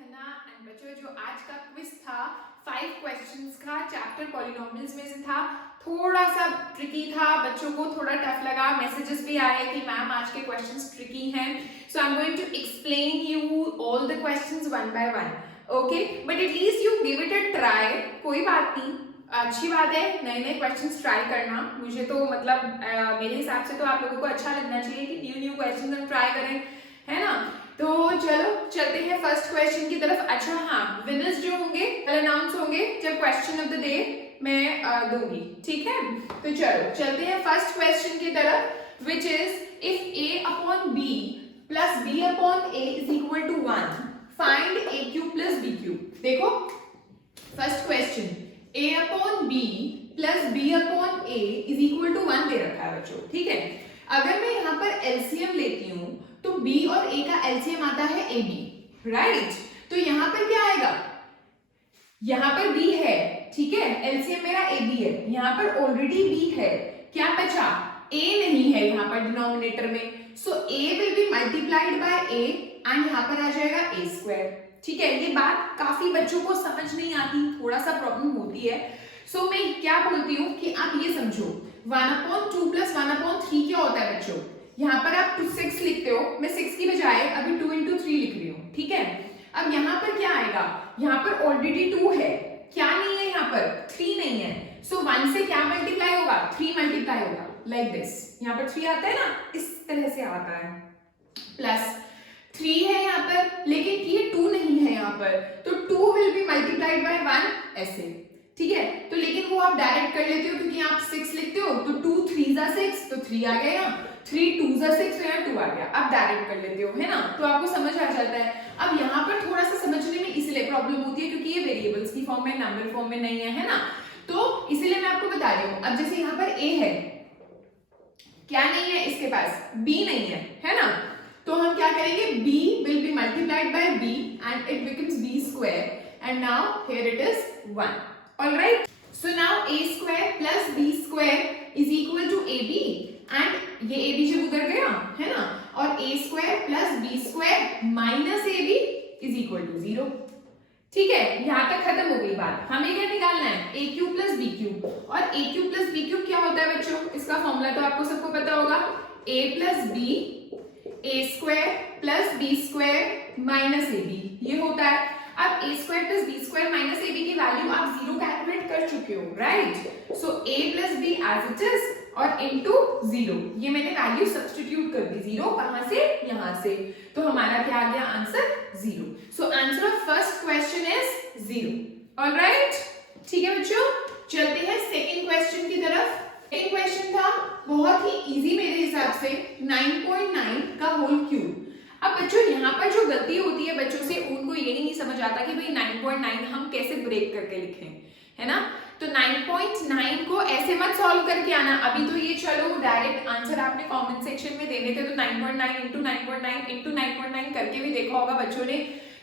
Khanna and बच्चों जो आज का क्विज था 5 क्वेश्चंस का चैप्टर पॉलिनोमियल्स में से था, थोड़ा सा ट्रिकी था, बच्चों को थोड़ा टफ लगा, मैसेजेस भी आए कि मैम आज के क्वेश्चंस ट्रिकी हैं, so I am going to explain you all the questions one by one, okay, but at least you give it a try, कोई बात नहीं, अच्छी बात है नए नए क्वेश्चंस ट्राई करना, मुझे तो मतलब मेरे हिसाब से तो आप लोगों को अच्छा लगना चाहिए कि न्यू क्वेश्चंस हम ट्राई करें, है ना। तो चलो चलते हैं फर्स्ट क्वेश्चन की तरफ। अच्छा हाँ, विनर्स जो होंगे कल अनाउंस होंगे जब क्वेश्चन ऑफ द डे मैं दूंगी, ठीक है। तो चलो चलते हैं फर्स्ट क्वेश्चन की तरफ, which is if a upon b plus b upon a is equal to 1 find a cube plus b cube. देखो first question a upon b plus b upon a is equal to 1 दे रखा है बच्चों, ठीक है। अगर मैं यहाँ पर एलसीएम लेती हूँ तो b और a का एलसीएम आता है ab, राइट। तो यहाँ पर क्या आएगा, यहाँ पर b है, ठीक है, एलसीएम मेरा ab है, यहाँ पर ऑलरेडी b है, क्या बचा, a नहीं है यहाँ पर डिनोमिनेटर में, सो a will be multiplied by a and यहाँ पर आ जाएगा a स्क्वायर, ठीक है। ये बात काफी बच्चों को समझ नहीं आती, थोड़ा सा प्रॉब्लम होती है, सो मैं क्या बोलती हूँ कि आप ये समझो 1/2 प्लस 1/3 क्या होता है बच्चों, यहाँ पर आप 6 लिखते हो, मैं 6 की बजाय अभी 2 into 3 लिख रही हूँ, ठीक है। अब यहाँ पर क्या आएगा, यहाँ पर ऑलरेडी 2 है, क्या नहीं है यहाँ पर 3 नहीं है, सो 1 से क्या मल्टीप्लाई होगा, 3 मल्टीप्लाई होगा, लाइक दिस, यहाँ पर 3 आता है ना, इस तरह से आता है, प्लस 3 है यहाँ पर, लेकिन ये 2 नहीं है यहाँ पर, तो 2 विल बी मल्टीप्लाइड बाय 1 ऐसे, ठीक है। तो लेकिन वो आप डायरेक्ट कर लेते हो क्योंकि आप 6 लिखते हो, तो 2 3 6 तो 3 आ गया यहाँ, 3 2 6 तो यहाँ 2 आ गया, आप डायरेक्ट कर लेते हो, है ना, तो आपको समझ आ जाता है। अब यहाँ पर थोड़ा सा समझने में इसलिए प्रॉब्लम होती है क्योंकि ये वेरिएबल्स की फॉर्म में, नंबर फॉर्म में नहीं है ना, तो इसीलिए मैं आपको बता रही हूँ। अब जैसे यहाँ पर a है, क्या नहीं है इसके पास, b नहीं है ना, तो हम क्या करेंगे, b will be multiplied by b and it becomes b square and now here it is 1. All right, so now a square plus b square is equal to ab and ये ab जब उधर गया है ना, और a square plus b square minus ab is equal to 0, ठीक है। यहाँ तक खत्म हो गई बात, हमें क्या निकालना है, a cube plus b cube, और a cube plus b cube क्या होता है बच्चों, इसका फॉर्मूला तो आपको सबको पता होगा, a plus b a square plus b square minus ab, ये होता है। अब a square plus b square minus ab की वैल्यू आप 0 कैलकुलेट कर चुके हो, right, so a plus b as it is और इनटू 0, ये मैंने वैल्यू सब्स्टिट्यूट कर दी, 0 कहां से, यहां से, तो हमारा क्या आ गया answer 0, so answer of first question is 0, alright, ठीक है बच्चों। चलते हैं सेकंड क्वेश्चन की तरफ। सेकंड क्वेश्चन था बहुत ही इजी मेरे हिसाब से, 9.9 का होल क्यूब। अब बच्चों यहाँ पर जो गलती होती है बच्चों से, उनको ये नहीं समझ आता कि भाई 9.9 हम कैसे ब्रेक करके लिखें, है ना, तो 9.9 को ऐसे मत सॉल्व करके आना, अभी तो ये चलो डायरेक्ट आंसर आपने कमेंट सेक्शन में देने थे, तो 9.9 into 9.9 into 9.9 करके भी देखा होगा बच्चों ने,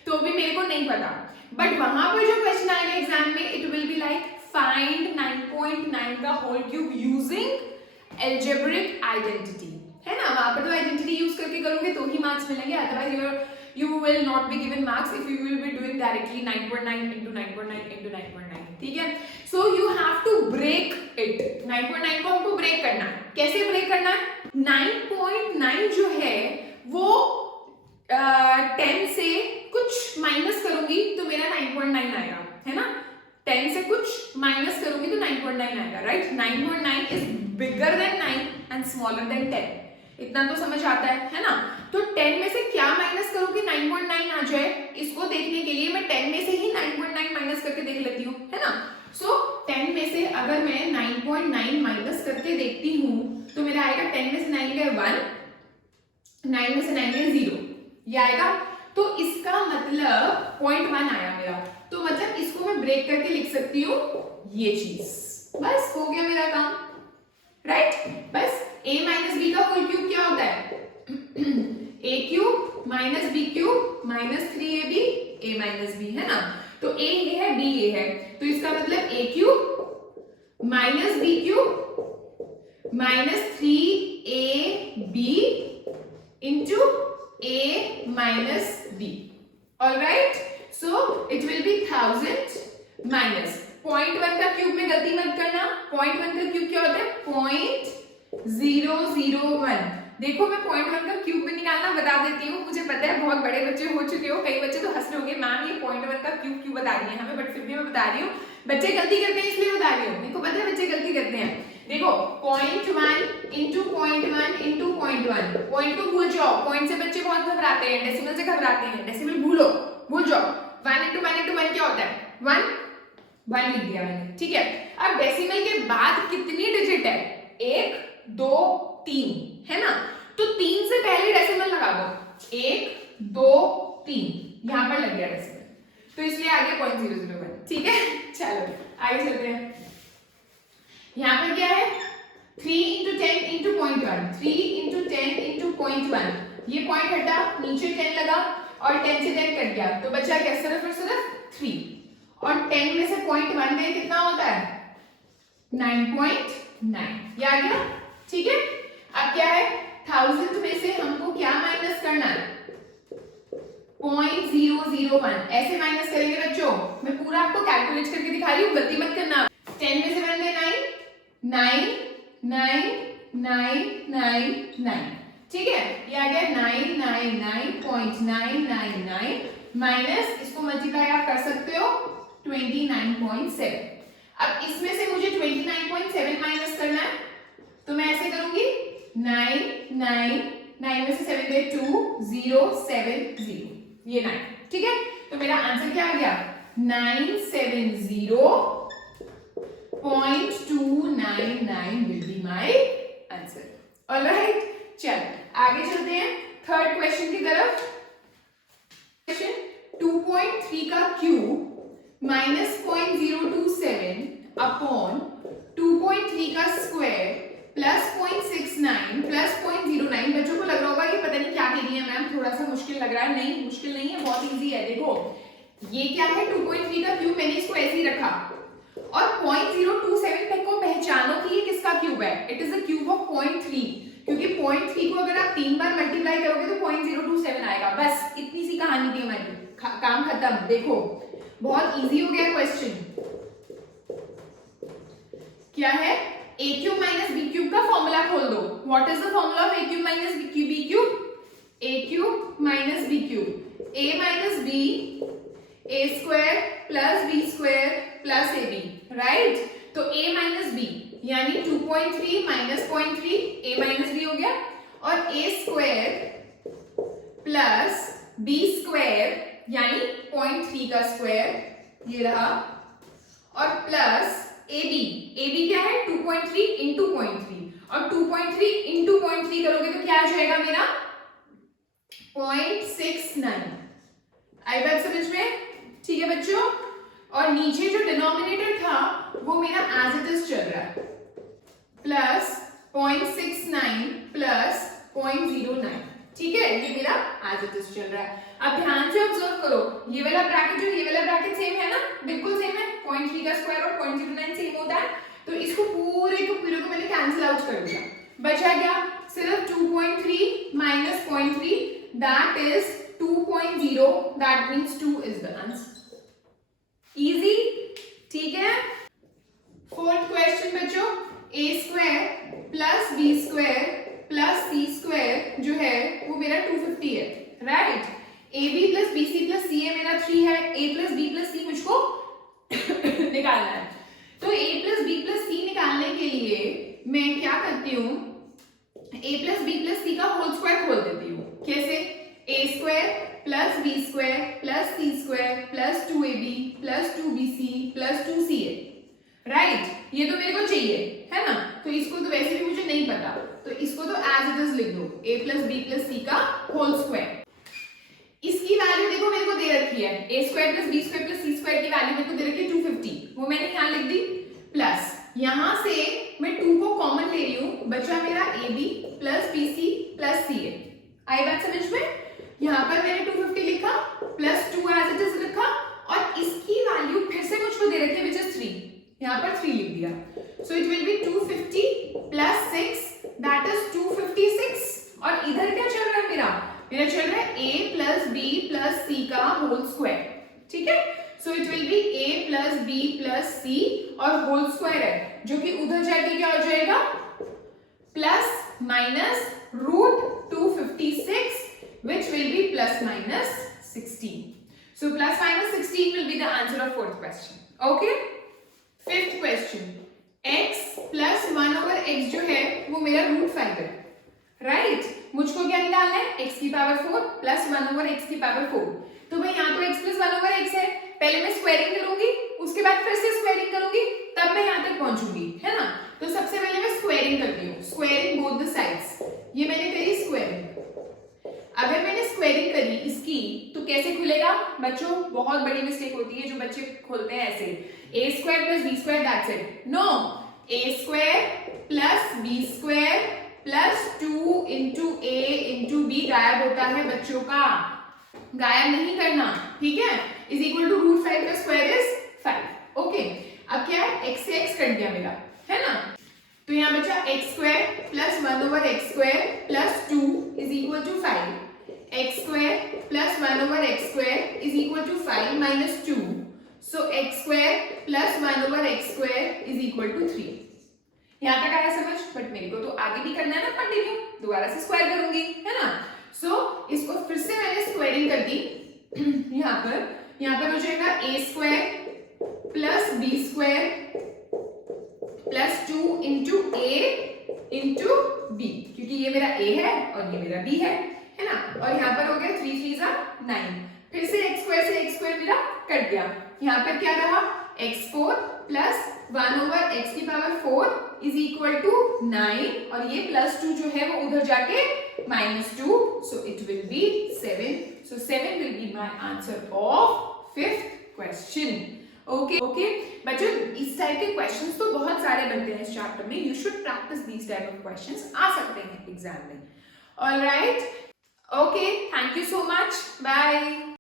तो भी मेरे को नहीं पता, बट वहां पर जो क्वेश्चन आएगा एग्जाम में, it will be like find 9.9 का whole cube using algebraic identity, है ना, वहां पर तो आइडेंटिटी यूज करके करोगे तो ही मार्क्स मिलेंगे, otherwise you will not be given marks if you will be doing directly 9.9 into 9.9 into 9.9, ठीक है। so you have to break it, 9.9 को हमको ब्रेक करना है, कैसे ब्रेक करना है, 9.9 जो है वो 10 से कुछ माइनस करूंगी तो मेरा 9.9 आएगा, है ना, 10 से कुछ माइनस करूंगी तो 9.9 आएगा, right, 9.9 is bigger than 9 and smaller than 10, इतना तो समझ आता है ना, तो 10 में से क्या माइनस करूं कि 9.9 आ जाए, इसको देखने के लिए मैं 10 में से ही 9.9 माइनस करके देख लेती हूँ, है ना, सो 10 में से अगर मैं 9.9 माइनस करके देखती हूँ तो मेरा आएगा 10 में से 9 गए 1, 9 में से 9 गए 0, ये आएगा, तो इसका मतलब 0.1 आया मेरा, तो मतलब इसको मैं ब्रेक करके लिख सकती हूँ ये चीज, बस हो गया मेरा काम, राइट, बस a माइनस b का होल क्यूब क्या होता है, a cube minus b cube minus 3ab a minus b, है ना, तो a ये है b ये है, तो इसका मतलब a cube minus b cube minus 3ab into a minus b, alright, so it will B 1000 minus 0.1 का क्यूब में गलती मत करना, 0.1 का क्यूब क्या होता है 0.001। देखो मैं 0.1 का क्यूब में निकालना बता देती हूँ, मुझे पता है बहुत बड़े बच्चे हो चुके हो, कई बच्चे तो हंस रहे होंगे मैम ये 0.1 का क्यूब क्यों बता रही है हमें, बट फिर भी मैं बता रही हूँ, बच्चे गलती करते हैं इसलिए बता रही हूँ, मेरे को पता है बच्चे गलती करते हैं। देखो 0.1 इंटू 0.1 इंटू 0.1, पॉइंट को भूल जाओ, पॉइंट से बच्चे बहुत घबराते हैं, डेसिमल से घबराते हैं, डेसिमल भूल जाओ। 1 इंटू 1 इंटू 1 क्या होता है 1 लिख दिया मैंने, ठीक है। अब डेसिमल के बाद कितनी डिजिट है 1 2 3 है ना, तो 3 से पहले डेसिमल लगा दो, 1 2 3 यहां पर लग गया डेसिमल, तो इसलिए आगे 0.001, ठीक है। चलो आगे चलते हैं, यहां पर क्या है 3 इंटू 10 इंटू 0.1, 3 इंटू 10 इंटू 0.1, ये पॉइंट हटा, नीचे 10 लगा और 10 से 10 कट गया, तो बचा क्या सिर्फ और सिर्फ 3, और 10 में से 0.1 गए कितना होता है 9.9, ये आ गया, ठीक है। अब क्या है 1000 में से हमको क्या माइनस करना है 0.001, ऐसे माइनस करेंगे बच्चों, मैं पूरा आपको कैलकुलेट करके दिखा रही हूँ, गलती मत करना। 10 में से 1 गए 9, 9 9 9 9, ठीक है, ये आ गया 999.999 माइनस, इसको मल्टीप्लाई आप कर सकते हो 29.7। अब इसमें से मुझे 29.7 माइनस करना है, तो मैं ऐसे करूंगी 9 में से 7 गए 2 0 7 0, ये 9, ठीक है। तो मेरा आंसर क्या आ गया 970.299 will be my answer. Alright, चल आगे चलते हैं थर्ड क्वेश्चन की तरफ। क्वेश्चन 2.3 का क्यूब माइनस 0.027 अपॉन 2.3 का स्क्वायर प्लस 0.69 प्लस 0.09। बच्चों को लग रहा होगा ये पता नहीं क्या कह रही है मैम, थोड़ा सा मुश्किल लग रहा है, नहीं मुश्किल नहीं है, बहुत इजी है। देखो ये क्या है 2.3 का क्यूब, मैंने इसको ऐसे ही रखा और 0.027 तक को पहचानो कि ये किसका क्यूब है, it is the cube of 0.3, क्योंकि 0.3 को अगर आप 3 बार मल्टीप्लाई करोगे तो 0.027 आएगा। बस इतनी सी कहानी थी हमारी, काम खत्म। देखो बहुत इजी हो गया क्वेश्चन, क्या है a cube minus b cube का फॉर्मूला खोल दो। What is the formula of a cube minus b cube? a cube minus b cube, a minus b a square plus b square plus ab, right. तो a minus b यानी 2.3 minus 0.3 a minus b हो गया, और a square plus b square यानी 0.3 का square ये रहा, और प्लस ab क्या है 2.3 इंटू 0.3, और 2.3 इंटू 0.3 करोगे तो क्या आ जाएगा मेरा 0.69। आई बात समझ में? ठीक है बच्चों, और नीचे जो डिनोमिनेटर था वो मेरा एज इट इज चल रहा है, प्लस 0.69 प्लस 0.09, ठीक है, ये मेरा एज इट इज चल रहा है। अब ध्यान से ऑब्जर्व करो, ये वाला ब्रैकेट जो ये वाला ब्रैकेट सेम है ना, बिल्कुल सेम है, 0.3 का स्क्वायर और 0.09 सेम होता है, तो इसको पूरे को मैंने कैंसिल आउट कर दिया, बचा क्या सिर्फ 2.3 minus 0.3, that is 2.0, that means 2 is the answer. Easy, ठीक है। फोर्थ क्वेश्चन बच्चों, a square plus b square plus c square जो है वो मेरा 250 है, right. ab plus bc plus ca मेरा 3 है, a plus b plus c मुझको निकालना है। तो a plus b plus c निकालने के लिए मैं क्या करती हूँ, a plus b plus c का होल स्क्वायर खोल देती हूँ। कैसे? a square plus b square plus c square plus 2ab plus 2bc plus 2ca, right. ये तो मेरे को चाहिए है ना, तो इसको तो वैसे भी मुझे नहीं पता, तो इसको तो एज इट इज लिख दो, a plus b plus c का होल स्क्वायर। इसकी वैल्यू देखो मेरे को दे रखी है, a square plus b square plus c square की वैल्यू मेरे को दे रखी है 250, वो मैंने यहाँ लिख दी, प्लस यहाँ से मैं 2 को कॉमन ले रही हूँ, बचा मेरा ab plus bc plus ca। आई बात समझ में? यहाँ पर मैंने 250 लिखा प्लस 2 एज इट इज रखा, और इसकी वैल्यू फिर से मुझको दे रखी है विच इज 3, यहाँ पर 3 लिख दिया, सो it will B 250 plus 6, that is 256, और इधर क्या चल रहा है मेरा चल रहा है a plus b plus c का होल स्क्वायर, ठीक है। So it will be a plus B plus C और होल स्क्वायर है जो कि उधर जाके क्या हो जाएगा plus minus root 256 which will be plus minus 16. So plus minus 16 will be the answer of fourth question. Okay. Fifth question. x plus 1 over x जो है वो मेरा रूट 5 है, राइट? मुझको क्या निकालना है? x की पावर 4 प्लस 1 over x की पावर 4. तो भाई यहाँ तो x प्लस 1 over x है, पहले मैं स्क्वायरिंग करूंगी, उसके बाद फिर से स्क्वायरिंग करूंगी, तब मैं यहाँ तक पहुंचूंगी, है ना? तो सबसे पहले मैं स्क्वायरिंग करती हूँ, स्क्वायरिंग बोथ द साइड्स. ये मैंने करी स्क्वायरिंग. अगर मैंने स्क्वायरिंग करी इसकी तो कैसे खुलेगा बच्चों? बहुत बड़ी मिस्टेक होती है जो बच्चे खोलते हैं ऐसे, a square plus b square that's it. No, a square plus b square plus 2 into a into b गायब होता है बच्चों का, गायब नहीं करना, ठीक है? इज इक्वल टू रूट 5 का स्क्वायर इज 5. ओके, अब क्या है? x से x कट गया मेरा, है ना? तो यहाँ बचा x square plus 1 over x square plus 2 is equal to 5. x square plus 1 over x square is equal to 5 minus 2. So x square plus 1 over x square is equal to 3. यहाँ तक आया समझ? बट मेरे को तो आगे भी करना है ना कंटिन्यू, दोबारा से स्क्वायर करूंगी, है ना? सो इसको फिर से मैंने स्क्वायरिंग कर दी. यहाँ पर हो जाएगा a square plus b square plus 2 into a into b, क्योंकि ये मेरा a है और ये मेरा b है ना? और यहाँ पर हो गया 3 3 9. फिर से x स्क्वायर मेरा कट गया. यहाँ पर क्या रहा? x4 प्लस 1 ओवर x की पावर 4 इज इक्वल टू 9 और ये प्लस 2 जो है वो उधर जाके minus 2. So it will B 7. So 7 will be my answer of fifth question. Okay बच्चों, इस टाइप के क्वेश्चंस तो बहुत सारे बनते हैं इस चैप्टर में. You should practise these type of questions, आ सकते हैं एग्जाम में. Alright, okay, thank you so much, bye.